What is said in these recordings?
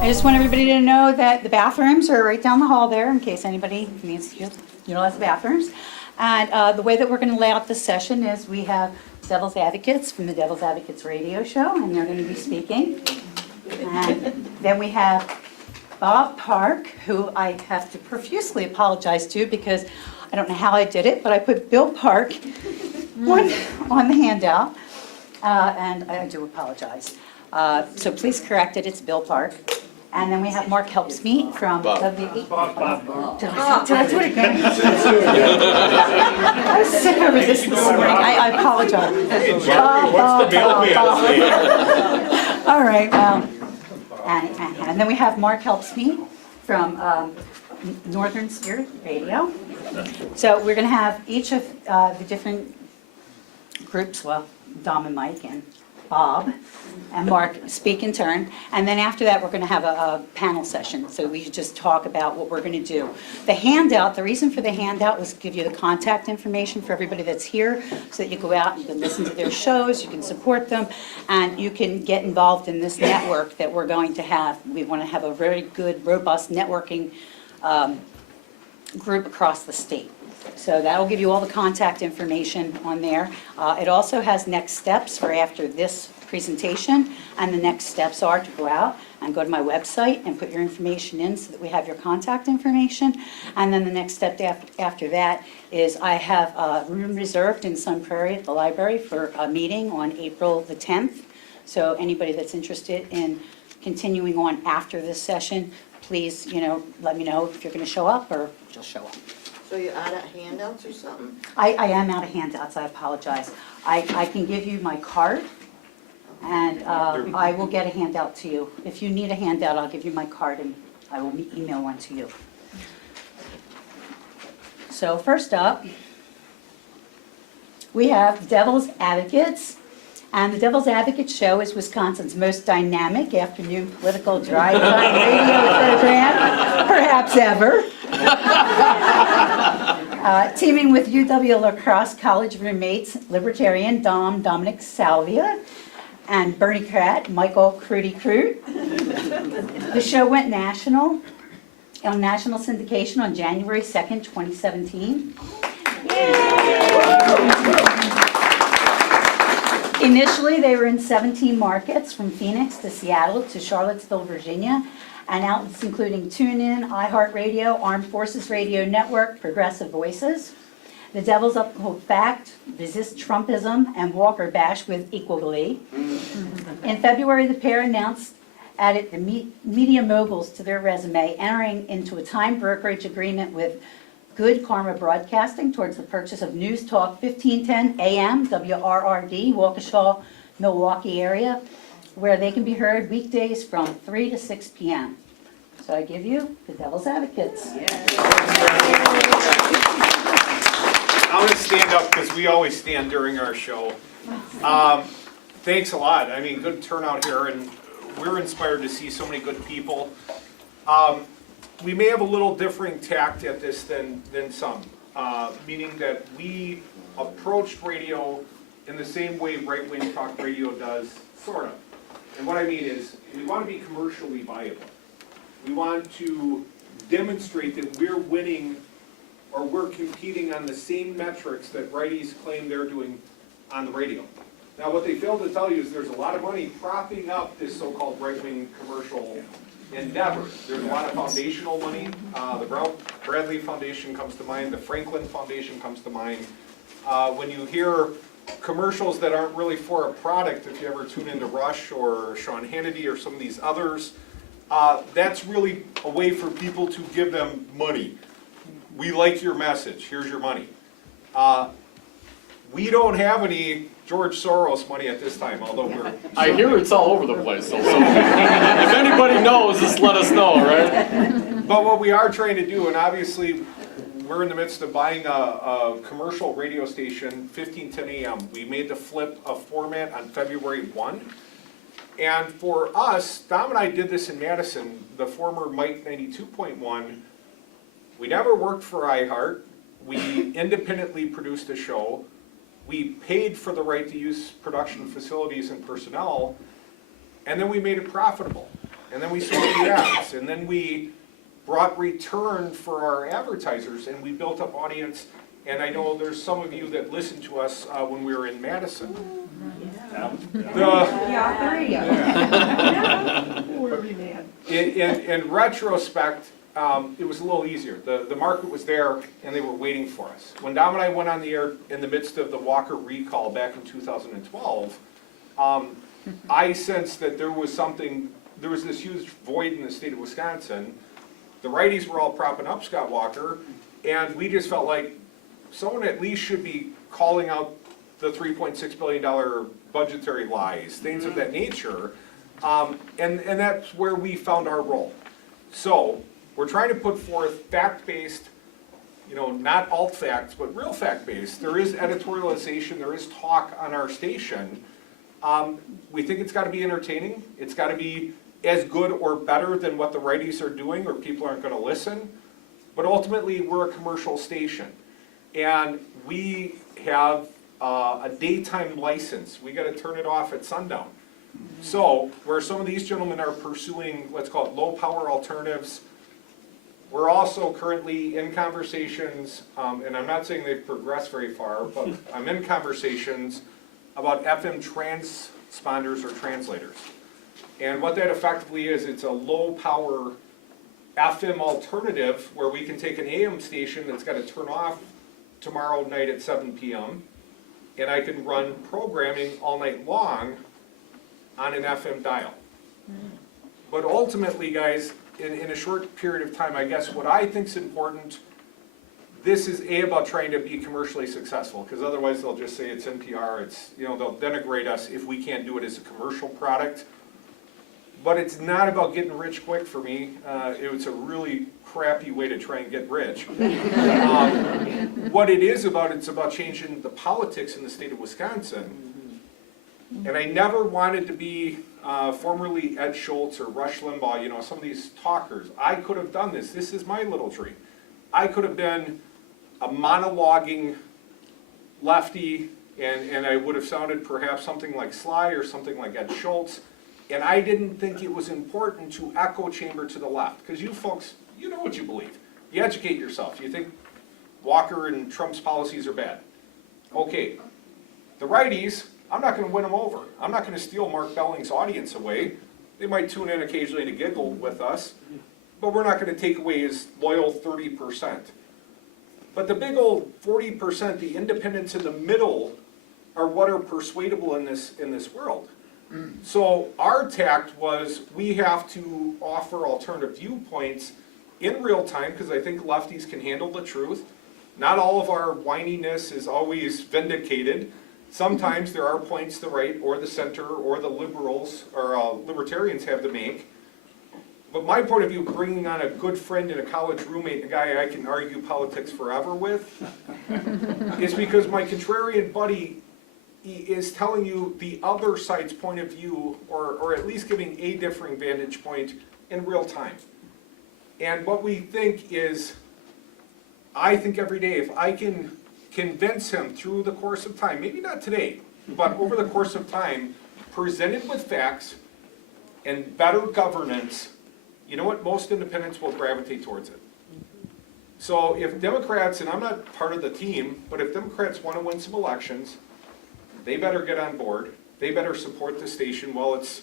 I just want everybody to know that the bathrooms are right down the hall there in case anybody needs to utilize the bathrooms. And the way that we're going to lay out this session is we have Devil's Advocates from the Devil's Advocates radio show, and they're going to be speaking. And then we have Bob Park, who I have to profusely apologize to because I don't know how I did it, but I put Bill Park on the handout, and I do apologize. So please correct it, it's Bill Park. And then we have Mark Helpsmeet from WRRD. Did I do it again? I was sick over this morning. I apologize. All right, well, and then we have Mark Helpsmeet from Northern Spirit Radio. So we're going to have each of the different groups, well, Dom and Mike and Bob and Mark speak in turn, and then after that we're going to have a panel session, so we just talk about what we're going to do. The handout, the reason for the handout was to give you the contact information for everybody that's here, so that you go out and you can listen to their shows, you can support them, and you can get involved in this network that we're going to have. We want to have a very good, robust networking group across the state. So that will give you all the contact information on there. It also has next steps for after this presentation, and the next steps are to go out and go to my website and put your information in so that we have your contact information. And then the next step after that is I have a room reserved in Sun Prairie at the library for a meeting on April the 10th. So anybody that's interested in continuing on after this session, please, let me know if you're going to show up or just show up. So you're out of handouts or something? I am out of handouts, I apologize. I can give you my card, and I will get a handout to you. If you need a handout, I'll give you my card, and I will email one to you. So first up, we have Devil's Advocates. And the Devil's Advocate Show is Wisconsin's most dynamic afternoon political drive-time radio program, perhaps ever. Teaming with UW La Crosse College roommates, Libertarian Dominic Salvia, and Bernie Crute, Michael Crute. The show went national, on national syndication on January 2nd, 2017. Initially, they were in 17 markets, from Phoenix to Seattle to Charlottesville, Virginia, and outlets including TuneIn, iHeartRadio, Armed Forces Radio Network, Progressive Voices. The Devils uphold fact, resist Trumpism, and Walker bash with equally. In February, the pair added the media moguls to their resume, entering into a time brokerage agreement with Good Karma Broadcasting towards the purchase of News Talk 1510 AM, WRRD, Waukesha, Milwaukee area, where they can be heard weekdays from 3 to 6 p.m. So I give you the Devil's Advocates. I'm going to stand up because we always stand during our show. Thanks a lot. I mean, good turnout here, and we're inspired to see so many good people. We may have a little differing tact at this than some, meaning that we approached radio in the same way right-wing talk radio does, sort of. And what I mean is, we want to be commercially viable. We want to demonstrate that we're winning, or we're competing on the same metrics that righties claim they're doing on the radio. Now, what they fail to tell you is there's a lot of money propping up this so-called right-wing commercial endeavor. There's a lot of foundational money. The Bradley Foundation comes to mind. The Franklin Foundation comes to mind. When you hear commercials that aren't really for a product, if you ever tune into Rush or Sean Hannity or some of these others, that's really a way for people to give them money. We like your message. Here's your money. We don't have any George Soros money at this time, although we're... I hear it's all over the place, though, so if anybody knows, just let us know, right? But what we are trying to do, and obviously we're in the midst of buying a commercial radio station, 1510 AM. We made the flip of format on February 1. And for us, Dom and I did this in Madison, the former Mike 92.1. We never worked for iHeart. We independently produced a show. We paid for the right to use production facilities and personnel, and then we made it profitable. and then we sold the ads, and then we brought return for our advertisers, and we built up audience. And I know there's some of you that listened to us when we were in Madison. In retrospect, it was a little easier. The market was there, and they were waiting for us. When Dom and I went on the air in the midst of the Walker recall back in 2012, I sensed that there was this huge void in the state of Wisconsin. The righties were all propping up Scott Walker, and we just felt like someone at least should be calling out the $3.6 billion budgetary lies, things of that nature, and that's where we found our role. So we're trying to put forth fact-based, not alt facts, but real fact-based. There is editorialization, there is talk on our station. We think it's got to be entertaining. It's got to be as good or better than what the righties are doing, or people aren't going to listen. But ultimately, we're a commercial station, and we have a daytime license. We got to turn it off at sundown. So where some of these gentlemen are pursuing, let's call it low-power alternatives, we're also currently in conversations, and I'm not saying they've progressed very far, but I'm in conversations about FM transponders or translators. And what that effectively is, it's a low-power FM alternative where we can take an AM station that's got to turn off tomorrow night at 7 p.m. and I can run programming all night long on an FM dial. But ultimately, guys, in a short period of time, I guess what I think is important, this is about trying to be commercially successful, because otherwise they'll just say it's NPR, they'll denigrate us if we can't do it as a commercial product. But it's not about getting rich quick for me. It's a really crappy way to try and get rich. What it is about, it's about changing the politics in the state of Wisconsin. And I never wanted to be formerly Ed Schultz or Rush Limbaugh, some of these talkers. I could have done this. This is my little tree. I could have been a monologuing lefty, and I would have sounded perhaps something like Sly or something like Ed Schultz. And I didn't think it was important to echo chamber to the left, because you folks, you know what you believe. You educate yourself. You think Walker and Trump's policies are bad. Okay, the righties, I'm not going to win them over. I'm not going to steal Mark Belling's audience away. They might tune in occasionally to giggle with us, but we're not going to take away his loyal 30%. But the big old 40%, the independents in the middle, are what are persuadable in this world. So our tact was, we have to offer alternative viewpoints in real time, because I think lefties can handle the truth. Not all of our whininess is always vindicated. Sometimes there are points the right or the center or the liberals or libertarians have to make. But my point of view, bringing on a good friend and a college roommate, a guy I can argue politics forever with, is because my contrarian buddy is telling you the other side's point of view, or at least giving a differing vantage point in real time. And what we think is, I think every day, if I can convince him through the course of time, maybe not today, but over the course of time, presented with facts and better governance, you know what, most independents will gravitate towards it. So if Democrats, and I'm not part of the team, but if Democrats want to win some elections, they better get on board. They better support the station while it's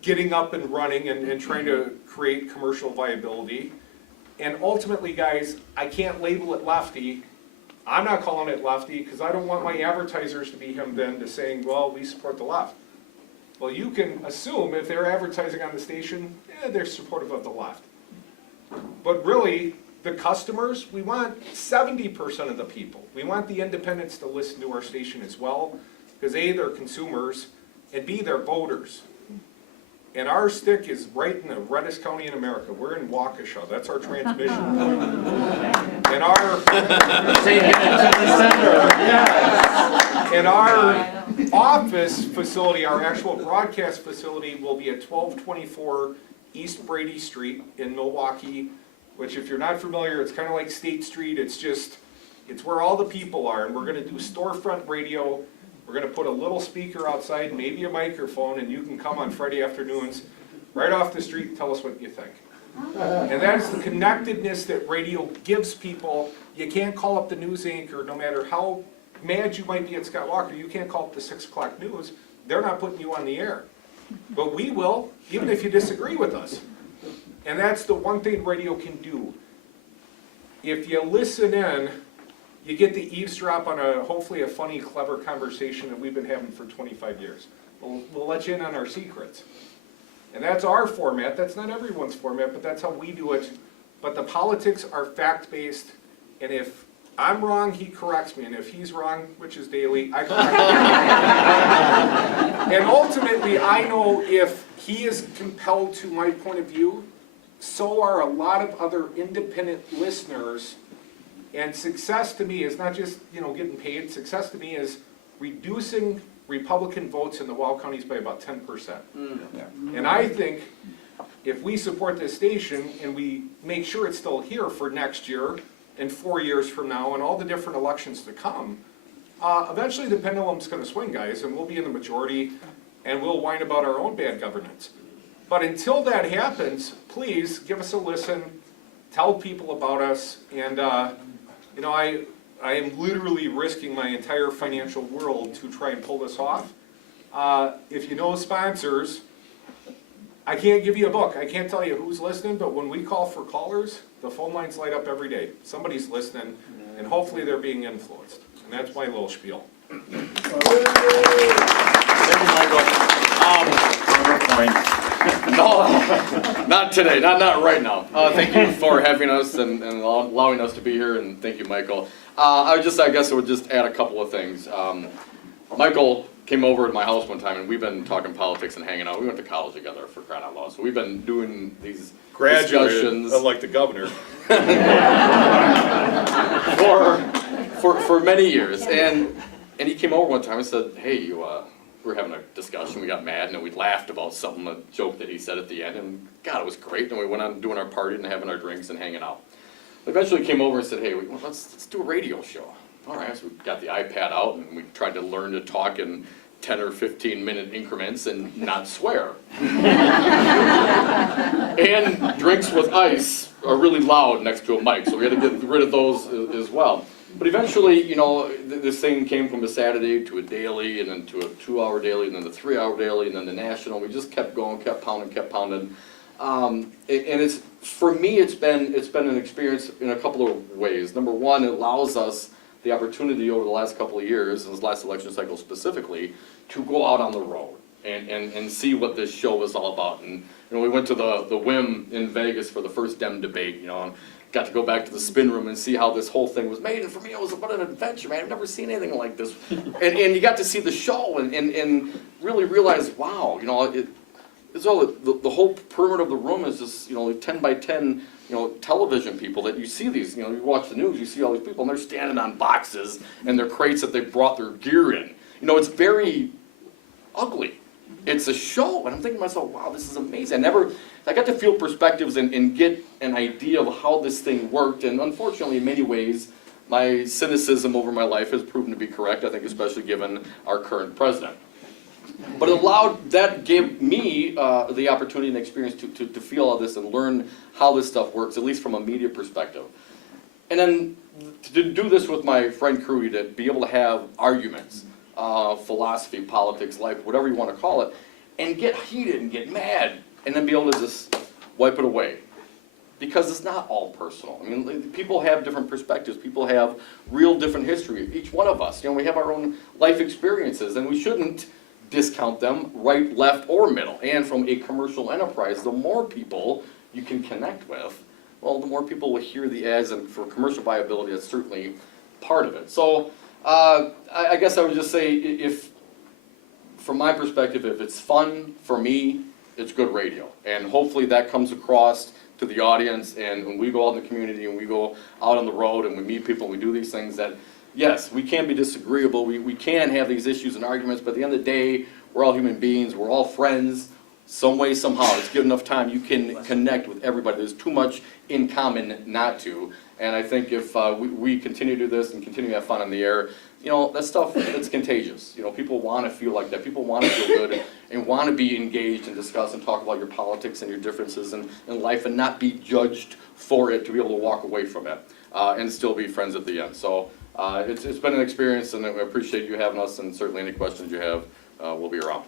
getting up and running and trying to create commercial viability. And ultimately, guys, I can't label it lefty. I'm not calling it lefty because I don't want my advertisers to be hemmed into saying, well, we support the left. Well, you can assume if they're advertising on the station, they're supportive of the left. But really, the customers, we want 70% of the people. We want the independents to listen to our station as well, because A, they're consumers, and B, they're voters. And our stick is right in the reddest county in America. We're in Waukesha. That's our transmission point. And our office facility, our actual broadcast facility, will be at 1224 East Brady Street in Milwaukee, which, if you're not familiar, it's kind of like State Street. It's where all the people are, and we're going to do storefront radio. We're going to put a little speaker outside, maybe a microphone, and you can come on Friday afternoons. right off the street and tell us what you think. And that is the connectedness that radio gives people. You can't call up the news anchor, no matter how mad you might be at Scott Walker, you can't call up the 6 o'clock news. They're not putting you on the air. But we will, even if you disagree with us. And that's the one thing radio can do. If you listen in, you get to eavesdrop on hopefully a funny, clever conversation that we've been having for 25 years. We'll let you in on our secrets. And that's our format. That's not everyone's format, but that's how we do it. But the politics are fact-based, and if I'm wrong, he corrects me, and if he's wrong, which is daily, I correct him. And ultimately, I know if he is compelled to my point of view, so are a lot of other independent listeners. And success to me is not just, getting paid. Success to me is reducing Republican votes in the Wall counties by about 10%. And I think if we support this station and we make sure it's still here for next year and 4 years from now and all the different elections to come, eventually the pendulum's going to swing, guys, and we'll be in the majority and we'll whine about our own bad governance. But until that happens, please give us a listen, tell people about us, and I am literally risking my entire financial world to try and pull this off. If you know sponsors, I can't give you a book. I can't tell you who's listening, but when we call for callers, the phone lines light up every day. Somebody's listening, and hopefully they're being influenced. And that's my little spiel. Thank you, Michael. No, not today, not right now. Thank you for having us and allowing us to be here, and thank you, Michael. I guess I would just add a couple of things. Michael came over to my house one time, and we've been talking politics and hanging out. We went to college together, for crying out loud. So we've been doing these discussions. Unlike the governor. for many years, and he came over one time and said, "Hey, we were having a discussion. We got mad, and we laughed about something, a joke that he said at the end, and God, it was great. And we went on doing our party and having our drinks and hanging out. Eventually came over and said, hey, let's do a radio show. All right, so we got the iPad out, and we tried to learn to talk in 10 or 15 minute increments and not swear. And drinks with ice are really loud next to a mic, so we had to get rid of those as well. But eventually, this thing came from a Saturday to a daily, and then to a 2-hour daily, and then the 3-hour daily, and then the national. We just kept going, kept pounding. And it's, for me, it's been an experience in a couple of ways. Number one, it allows us the opportunity over the last couple of years, and this last election cycle specifically, to go out on the road and see what this show is all about. And we went to the WIM in Vegas for the first Dem debate, and got to go back to the spin room and see how this whole thing was made. And for me, it was about an adventure, man. I've never seen anything like this. And you got to see the show and really realize, wow, it's all the whole perimeter of the room is just 10 by 10 television people that you see these. You watch the news, you see all these people, and they're standing on boxes and their crates that they brought their gear in. It's very ugly. It's a show, and I'm thinking to myself, wow, this is amazing. I got to feel perspectives and get an idea of how this thing worked, and unfortunately, in many ways, my cynicism over my life has proven to be correct, I think, especially given our current president. But that gave me the opportunity and experience to feel all this and learn how this stuff works, at least from a media perspective. And then to do this with my friend Crute, to be able to have arguments, philosophy, politics, life, whatever you want to call it, and get heated and get mad, and then be able to just wipe it away. Because it's not all personal. I mean, people have different perspectives. People have real different history. Each one of us, we have our own life experiences, and we shouldn't discount them, right, left, or middle. And from a commercial enterprise, the more people you can connect with, well, the more people will hear the ads, and for commercial viability, that's certainly part of it. So I guess I would just say, from my perspective, if it's fun for me, it's good radio. And hopefully that comes across to the audience, and when we go out in the community and we go out on the road and we meet people and we do these things, that yes, we can be disagreeable, we can have these issues and arguments, but at the end of the day, we're all human beings, we're all friends, some way, somehow. It's good enough time you can connect with everybody. There's too much in common not to. And I think if we continue to do this and continue to have fun on the air, you know, that stuff, it's contagious. You know, people want to feel like that. People want to feel good and want to be engaged and discuss and talk about your politics and your differences in life and not be judged for it, to be able to walk away from it and still be friends at the end. So it's been an experience, and I appreciate you having us, and certainly any questions you have, we'll be around.